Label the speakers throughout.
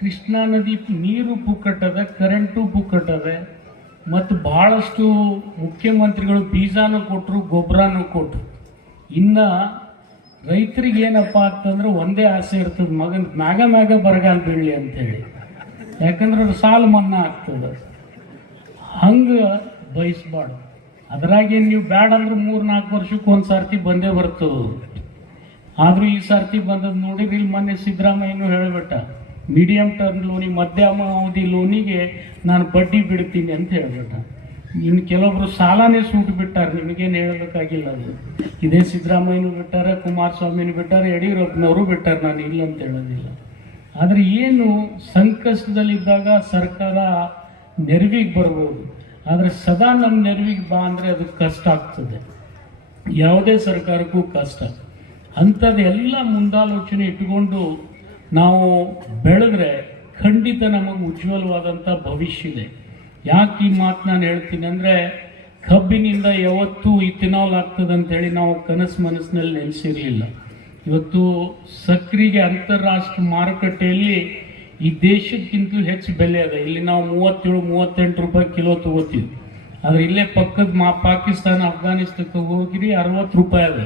Speaker 1: ಕೃಷ್ಣಾ ನದಿ ನೀರು ಪುಕ್ಕಟ್ಟದೆ ಕರೆಂಟು ಪುಕ್ಕಟ್ಟದೆ ಮತ್ತು ಭಾಳಷ್ಟು ಮುಖ್ಯಮಂತ್ರಿಗಳು ಬೀಜಾನು ಕೊಟ್ಟರು ಗೊಬ್ಬರನೂ ಕೊಟ್ಟರು ಇನ್ನು ರೈತರಿಗೆ ಏನಪ್ಪ ಅಂತಂದ್ರೆ ಒಂದೇ ಆಸೆ ಇರ್ತದೆ ಮಗನ ಮ್ಯಾಗ ಮ್ಯಾಗ ಬರಗಾಲ ಬೀಳಲಿ ಅಂತೇಳಿ ಯಾಕಂದ್ರೆ ಅದು ಸಾಲ ಮನ್ನಾ ಆಗ್ತದೆ ಹಂಗೆ ಬಯಸ್ಬಾರ್ದು ಅದ್ರಾಗೇನು ನೀವು ಬ್ಯಾಡ ಅಂದ್ರೆ ಮೂರು ನಾಲ್ಕು ವರ್ಷಕ್ಕೆ ಒಂದು ಸರ್ತಿ ಬಂದೇ ಬರ್ತದೆ ಆದರೂ ಈ ಸರ್ತಿ ಬಂದದ್ದು ನೋಡಿದ್ರೆ ಇಲ್ಲಿ ಮೊನ್ನೆ ಸಿದ್ದರಾಮಯ್ಯನೂ ಹೇಳಿಬಿಟ್ಟ ಮೀಡಿಯಮ್ ಟರ್ಮ್ ಲೋನಿಗೆ ಮಧ್ಯಮ ಅವಧಿ ಲೋನಿಗೆ ನಾನು ಬಡ್ಡಿ ಬಿಡ್ತೀನಿ ಅಂತ ಹೇಳ್ಬಿಟ್ಟ ಇನ್ನು ಕೆಲವೊಬ್ಬರು ಸಾಲನೇ ಸೂಟ್ ಬಿಟ್ಟಾರೆ ನಿಮಗೇನು ಹೇಳಬೇಕಾಗಿಲ್ಲ ಅದು ಇದೇ ಸಿದ್ದರಾಮಯ್ಯನೂ ಬಿಟ್ಟಾರೆ ಕುಮಾರಸ್ವಾಮಿನೂ ಬಿಟ್ಟಾರೆ ಯಡಿಯೂರಪ್ಪನವರು ಬಿಟ್ಟಾರೆ ನಾನು ಇಲ್ಲ ಅಂತ ಹೇಳೋದಿಲ್ಲ ಆದರೆ ಏನು ಸಂಕಷ್ಟದಲ್ಲಿದ್ದಾಗ ಸರ್ಕಾರ ನೆರವಿಗೆ ಬರ್ಬೋದು ಆದರೆ ಸದಾ ನಮ್ಮ ನೆರವಿಗೆ ಬಾ ಅಂದರೆ ಅದು ಕಷ್ಟ ಆಗ್ತದೆ ಯಾವುದೇ ಸರ್ಕಾರಕ್ಕೂ ಕಷ್ಟ ಅಂಥದ್ದೆಲ್ಲ ಮುಂದಾಲೋಚನೆ ಇಟ್ಕೊಂಡು ನಾವು ಬೆಳೆದ್ರೆ ಖಂಡಿತ ನಮಗೆ ಉಜ್ವಲವಾದಂಥ ಭವಿಷ್ಯ ಇದೆ ಯಾಕೆ ಈ ಮಾತು ನಾನು ಹೇಳ್ತೀನಿ ಅಂದರೆ ಕಬ್ಬಿನಿಂದ ಯಾವತ್ತೂ ಇಥಿನಾಲ್ ಆಗ್ತದೆ ಹೇಳಿ ನಾವು ಕನಸು ಮನಸ್ಸಿನಲ್ಲಿ ನೆನೆಸಿರಲಿಲ್ಲ ಇವತ್ತು ಸಕ್ರಿಗೆ ಅಂತಾರಾಷ್ಟ್ರ ಮಾರುಕಟ್ಟೆಯಲ್ಲಿ ಈ ದೇಶಕ್ಕಿಂತ ಹೆಚ್ಚು ಬೆಲೆ ಅದ ಇಲ್ಲಿ ನಾವು ಮೂವತ್ತೇಳು ಮೂವತ್ತೆಂಟು ರೂಪಾಯಿ ಕಿಲೋ ತೊಗೋತೀವಿ ಆದರೆ ಇಲ್ಲೇ ಪಕ್ಕದ ಮಾ ಪಾಕಿಸ್ತಾನ ಅಫ್ಘಾನಿಸ್ತಾನಕ್ಕೆ ಹೋಗಿರಿ ಅರವತ್ತು ರೂಪಾಯಿ ಅದ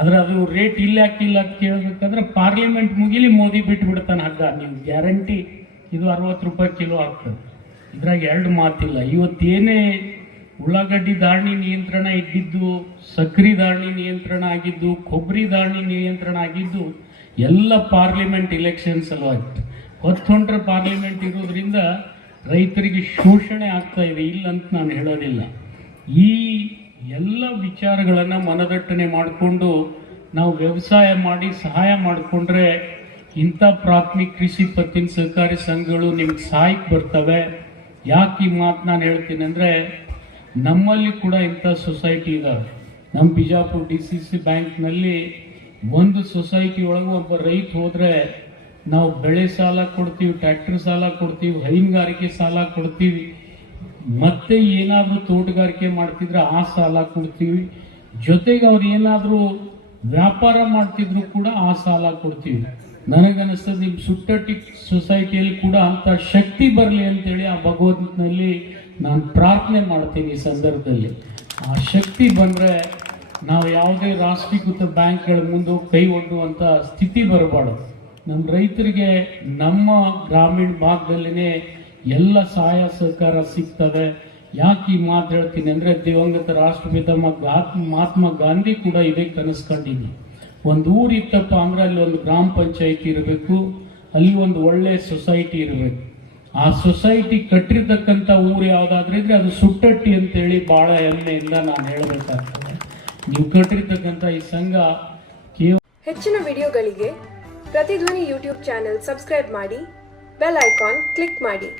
Speaker 1: ಆದ್ರೆ ಅದು ರೇಟ್ ಇಲ್ಲ ಹಾಕಿಲ್ಲ ಅಂತ ಕೇಳಬೇಕಾದ್ರೆ ಪಾರ್ಲಿಮೆಂಟ್ ಮುಗಿಲಿ ಮೋದಿ ಬಿಟ್ಟು ಬಿಡ್ತಾನೆ ಹಗ್ಗ ನಿಮ್ಗೆ ಗ್ಯಾರಂಟಿ ಇದು ಅರವತ್ತು ರೂಪಾಯಿ ಕಿಲೋ ಆಗ್ತದೆ ಇದ್ರಾಗ ಎರಡು ಮಾತಿಲ್ಲ ಇವತ್ತೇನೇ ಉಳ್ಳಾಗಡ್ಡಿ ದಾಳಿ ನಿಯಂತ್ರಣ ಇದ್ದಿದ್ದು ಸಕ್ರಿ ದಾಳಿ ನಿಯಂತ್ರಣ ಆಗಿದ್ದು ಕೊಬ್ಬರಿ ದಾಳಿ ನಿಯಂತ್ರಣ ಆಗಿದ್ದು ಎಲ್ಲ ಪಾರ್ಲಿಮೆಂಟ್ ಇಲೆಕ್ಷನ್ ಸಲುವಾಗಿ ಹೊಂಟ್ರೆ ಪಾರ್ಲಿಮೆಂಟ್ ಇರೋದ್ರಿಂದ ರೈತರಿಗೆ ಶೋಷಣೆ ಆಗ್ತಾ ಇದೆ ಇಲ್ಲ ಅಂತ ನಾನು ಹೇಳೋದಿಲ್ಲ ಈ ಎಲ್ಲ ವಿಚಾರಗಳನ್ನು ಮನದಟ್ಟಣೆ ಮಾಡಿಕೊಂಡು ನಾವು ವ್ಯವಸಾಯ ಮಾಡಿ ಸಹಾಯ ಮಾಡಿಕೊಂಡ್ರೆ ಇಂಥ ಪ್ರಾಥಮಿಕ ಕೃಷಿ ಪತ್ತಿನ ಸಹಕಾರಿ ಸಂಘಗಳು ನಿಮ್ಗೆ ಸಹಾಯಕ್ಕೆ ಬರ್ತವೆ ಯಾಕೆ ಈ ಮಾತು ನಾನು ಹೇಳ್ತೀನಿ ಅಂದರೆ ನಮ್ಮಲ್ಲಿ ಕೂಡ ಇಂಥ ಸೊಸೈಟಿ ಇದ್ದಾವೆ ನಮ್ಮ ಬಿಜಾಪುರ ಡಿ ಸಿ ಸಿ ಬ್ಯಾಂಕ್ನಲ್ಲಿ ಒಂದು ಸೊಸೈಟಿ ಒಳಗೆ ಒಬ್ಬ ರೈತ ಹೋದರೆ ನಾವು ಬೆಳೆ ಸಾಲ ಕೊಡ್ತೀವಿ ಟ್ರ್ಯಾಕ್ಟರ್ ಸಾಲ ಕೊಡ್ತೀವಿ ಹೈನುಗಾರಿಕೆ ಸಾಲ ಕೊಡ್ತೀವಿ ಮತ್ತೆ ಏನಾದರೂ ತೋಟಗಾರಿಕೆ ಮಾಡ್ತಿದ್ರೆ ಆ ಸಾಲ ಕೊಡ್ತೀವಿ ಜೊತೆಗೆ ಅವ್ರು ಏನಾದರೂ ವ್ಯಾಪಾರ ಮಾಡ್ತಿದ್ರು ಕೂಡ ಆ ಸಾಲ ಕೊಡ್ತೀವಿ ನನಗನ್ನಿಸ್ತದೆ ಸುಟ್ಟಟ್ಟಿ ಸೊಸೈಟಿಯಲ್ಲಿ ಕೂಡ ಅಂತ ಶಕ್ತಿ ಬರಲಿ ಅಂತೇಳಿ ಆ ಭಗವಂತನಲ್ಲಿ ನಾನು ಪ್ರಾರ್ಥನೆ ಮಾಡ್ತೀನಿ ಈ ಸಂದರ್ಭದಲ್ಲಿ ಆ ಶಕ್ತಿ ಬಂದರೆ ನಾವು ಯಾವುದೇ ರಾಷ್ಟ್ರೀಕೃತ ಬ್ಯಾಂಕ್ಗಳ ಮುಂದೆ ಕೈ ಒಡ್ಡುವಂಥ ಸ್ಥಿತಿ ಬರಬಾರ್ದು ನಮ್ಮ ರೈತರಿಗೆ ನಮ್ಮ ಗ್ರಾಮೀಣ ಭಾಗದಲ್ಲಿನೇ ಎಲ್ಲ ಸಹಾಯ ಸಹಕಾರ ಸಿಗ್ತದೆ ಯಾಕೆ ಈ ಮಾತು ಹೇಳ್ತೀನಿ ಅಂದರೆ ದಿವಂಗತ ರಾಷ್ಟ್ರಪಿತ ಮಹಾತ್ಮ ಗಾಂಧಿ ಕೂಡ ಇದೇ ಕನಸ್ಕೊಂಡಿದ್ದೀನಿ ಒಂದು ಊರು ಇತ್ತಪ್ಪ ಅಂದರೆ ಅಲ್ಲಿ ಒಂದು ಗ್ರಾಮ ಪಂಚಾಯಿತಿ ಇರಬೇಕು ಅಲ್ಲಿ ಒಂದು ಒಳ್ಳೆ ಸೊಸೈಟಿ ಇರಬೇಕು ಆ ಸೊಸೈಟಿ ಕಟ್ಟಿರ್ತಕ್ಕಂಥ ಊರು ಯಾವುದಾದ್ರೆ ಇದ್ರೆ ಅದು ಸುಟ್ಟಟ್ಟಿ ಅಂತೇಳಿ ಭಾಳ ಹೆಮ್ಮೆಯಿಂದ ನಾನು ಹೇಳಬೇಕಾಗ್ತದೆ ನೀವು ಕಟ್ಟಿರ್ತಕ್ಕಂಥ ಈ ಸಂಘ ಹೆಚ್ಚಿನ ವಿಡಿಯೋಗಳಿಗೆ ಪ್ರತಿಧ್ವನಿ ಯೂಟ್ಯೂಬ್ ಚಾನೆಲ್ ಸಬ್ಸ್ಕ್ರೈಬ್ ಮಾಡಿ ಬೆಲ್ ಐಕಾನ್ ಕ್ಲಿಕ್ ಮಾಡಿ